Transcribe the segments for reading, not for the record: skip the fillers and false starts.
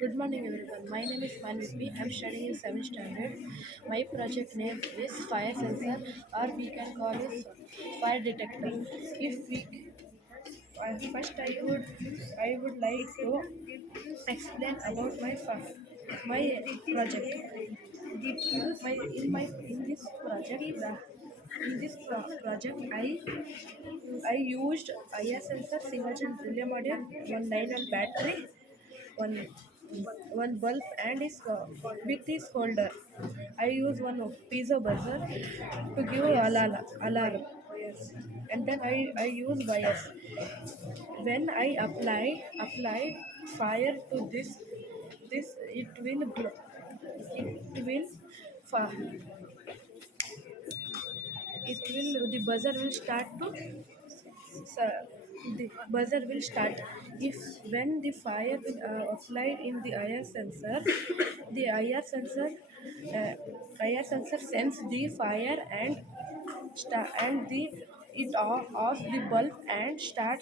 Good morning, everyone. My name is Manvipi. I'm studying in 7th standard. My project name is fire sensor, or we can call it fire detector. If we first, I would like to explain about my project. In this project, I used IR sensor, single channel relay module, one 9 volt battery, one one bulb, and with this holder. I use one piezo buzzer to give alarm, and then I use wires. When I apply fire to this it will fa- the buzzer will start to so the buzzer will start if when the fire will applied in the IR sensor. The uh, IR sensor sense the fire and the it off the bulb and start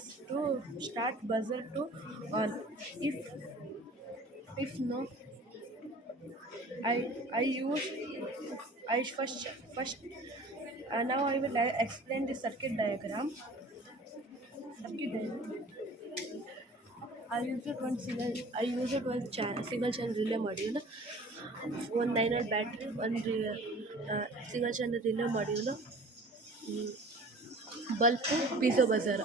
buzzer to on. If no, I use I now I will explain the circuit diagram. I used single channel relay module, one 9 volt battery, single channel relay module, bulb, piezo buzzer.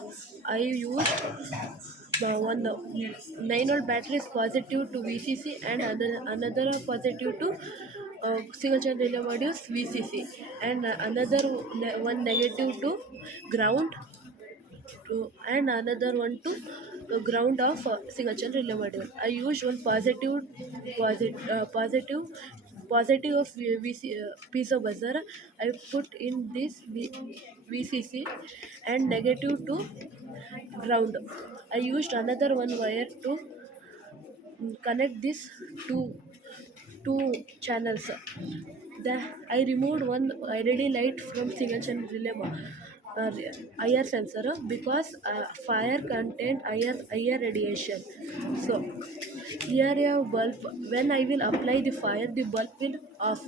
I used one 9 volt battery is positive to VCC and another positive to single channel relay modules VCC, and another one negative to ground and another one to ground of single channel relay module. I use one positive of piece of buzzer. I put in this VCC and negative to ground. I used another one wire to connect this two channels. The I removed one LED light from single channel relay IR sensor because fire contained IR radiation. So here a bulb. When I will apply the fire, the bulb will off.